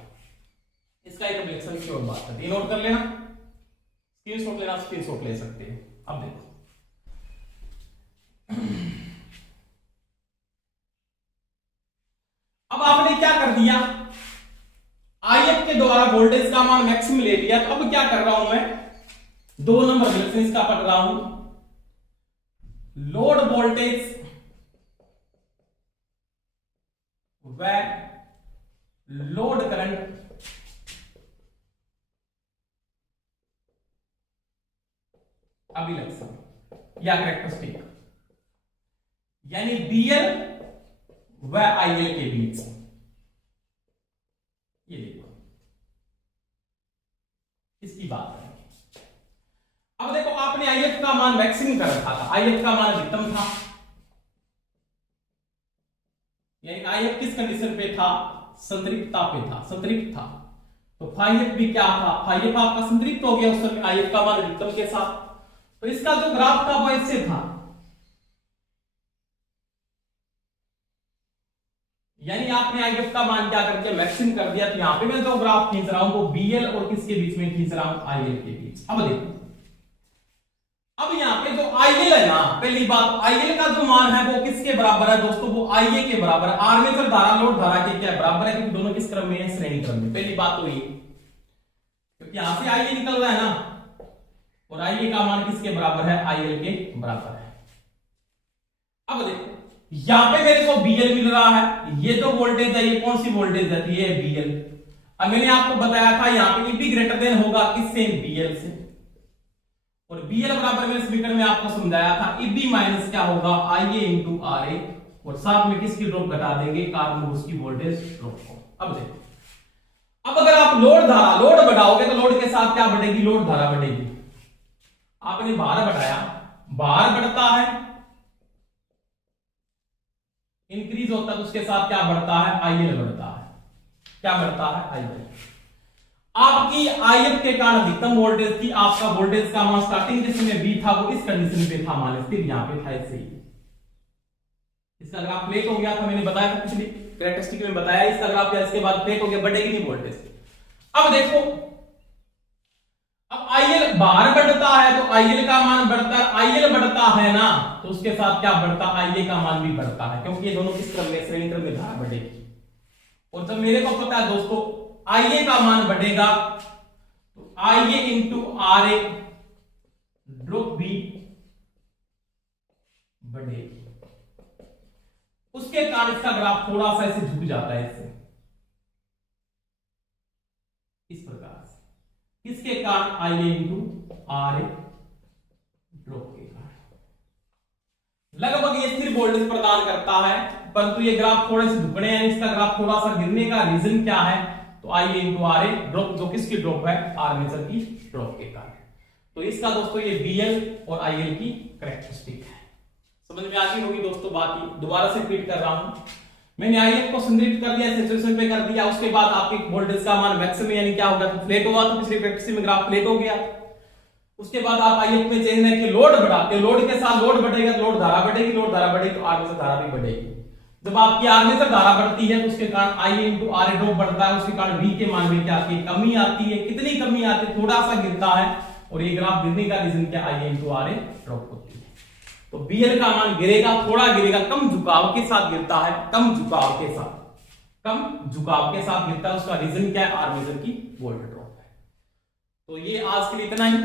इसका एक अभिलक्षण की और बात करते हैं, नोट कर लेना, स्क्रीनशॉट लेना, स्क्रीनशॉट ले सकते हैं। अब देखो अब आपने क्या कर दिया, IF के द्वारा वोल्टेज का मान मैक्सिमम ले लिया। तो अब क्या कर रहा हूं मैं, 2 नंबर अभिलक्षण इसका पढ़ रहा हूं, लोड वोल्टेज व लोड करंट अभिलक्षण या कैरेक्टरिस्टिक, यानी BL व IL के बीच। ये देखो इसकी बात करेंगे। अब देखो आपने IF का मान मैक्सिमम कर रखा था, IF का मान अधिकतम था, यानी IF किस कंडीशन पे था, संतृप्तता पे था, संतृप्त था। तो FIF भी क्या था, FIF आपका संतृप्त हो गया उस समय IF का मान अधिकतम के साथ। तो इसका जो ग्राफ था वो ऐसे था, यानी आपने IF का मान क्या कर दिया, मैक्सिमम कर दिया। तो यहां पे मैं जो ग्राफ खींच रहा हूं वो BL और किसके बीच में खींच रहा हूं, IL के बीच। अब देखो अब यहां पे जो IL है ना, पहली बात IL का जो मान है वो किसके बराबर है दोस्तों, वो IA के बराबर है। आर्मेचर धारा लोड धारा के क्या बराबर है, क्योंकि दोनों किस क्रम में है, श्रेणी क्रम में। पहली बात तो ये, तो क्योंकि यहां से आई निकल रहा है ना, और आई का मान किसके बराबर है, IL के बराबर है। अब देखो यहां पे मेरे को BL मिल रहा है, ये जो वोल्टेज है ये कौन सी वोल्टेज है, ये BL। अब मैंने आपको बताया था यहां पे EB ग्रेटर देन होगा किससे, BL से, और BL बराबर मैंने समीकरण में आपको समझाया था EB माइनस क्या होगा, IA इंटू RA, और साथ में किसकी ड्रॉप घटा देंगे, कार्बन उसकी वोल्टेज ड्रॉप को। अब देखो, अब अगर आप लोड बढ़ाओगे तो लोड के साथ क्या बढ़ेगी, लोड धारा बढ़ेगी। आपने भार बढ़ाया, भार बढ़ता है, इंक्रीज होता है, तो उसके साथ क्या बढ़ता है, IL बढ़ता है। क्या बढ़ता है, IL। आपकी IF के कारण अधिकतम वोल्टेज थी, आपका वोल्टेज का मान स्टार्टिंग के समय B था, वो इस कंडीशन पे था, मान लीजिए यहां पे था ऐसे ही। इसका ग्राफ प्लेट हो गया था, मैंने बताया था पिछली कैरेक्टरिस्टिक में बताया, इसका ग्राफ इसके बाद प्लेट हो गया, बढ़ेगी नहीं वोल्टेज। अब देखो, अब IL बाहर बढ़ता है तो IL का मान बढ़ता है, IL बढ़ता है ना तो उसके साथ क्या बढ़ता है, IA का मान भी बढ़ता है, क्योंकि ये दोनों किस क्रम में, श्रेणी क्रम में धारा बढ़ेगी। और जब मेरे को पता है दोस्तों IA का मान बढ़ेगा तो IA इंटू RA ड्रॉप भी बढ़ेगी, उसके कारण इसका ग्राफ थोड़ा सा ऐसे झुक जाता है, इससे इस प्रकार से, किसके कारण, IA इंटू RA ड्रॉप के कारण। लगभग ये स्थिर वोल्टेज प्रदान करता है, परंतु ये ग्राफ थोड़े से झुकने हैं, इसका ग्राफ थोड़ा सा गिरने का रीजन क्या है, तो IA इंटू RA ड्रॉप, जो किसकी ड्रॉप है, आर्मेचर की ड्रॉप के कारण। तो इसका दोस्तों ये BL और IL की कैरेक्टरिस्टिक है। समझ में आ गई होगी दोस्तों बात। दोबारा से रिपीट कर रहा हूं, मैंने IF को संदर्भित कर दिया, सैचुरेशन पे कर दिया, उसके बाद आपके वोल्टेज का मान मैक्सिमम यानी क्या होगा, तो फ्लैट हुआ, तो पिछले कैरेक्टरिस्टिक में ग्राफ फ्लैट हो गया। उसके बाद आप IF में चेंज है कि लोड बढ़ाते, लोड के साथ लोड बढ़ेगा तो लोड धारा बढ़ेगी, लोड धारा बढ़ेगी तो आर्मेचर धारा भी बढ़ेगी। जब आपकी आर्मेचर धारा बढ़ती है तो उसके कारण IA इंटू RA ड्रॉप बढ़ता है, उसके कारण V के मान में क्या आती है, कमी आती है। कितनी कमी आती है, थोड़ा सा गिरता है, और ये ग्राफ गिरने का रीजन क्या, IA इंटू RA ड्रॉप होती है। तो BL का मान गिरेगा, थोड़ा गिरेगा, कम झुकाव के साथ गिरता है, कम झुकाव के साथ, कम झुकाव के साथ गिरता है। उसका रीजन क्या है, आर्मेचर की वोल्टेज ड्रॉप है। तो ये आज के लिए इतना ही।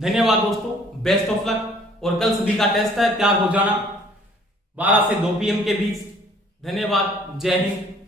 धन्यवाद दोस्तों, बेस्ट ऑफ लक। और कल सभी का टेस्ट है, तैयार हो जाना 12 से 2 PM के बीच। धन्यवाद, जय हिंद।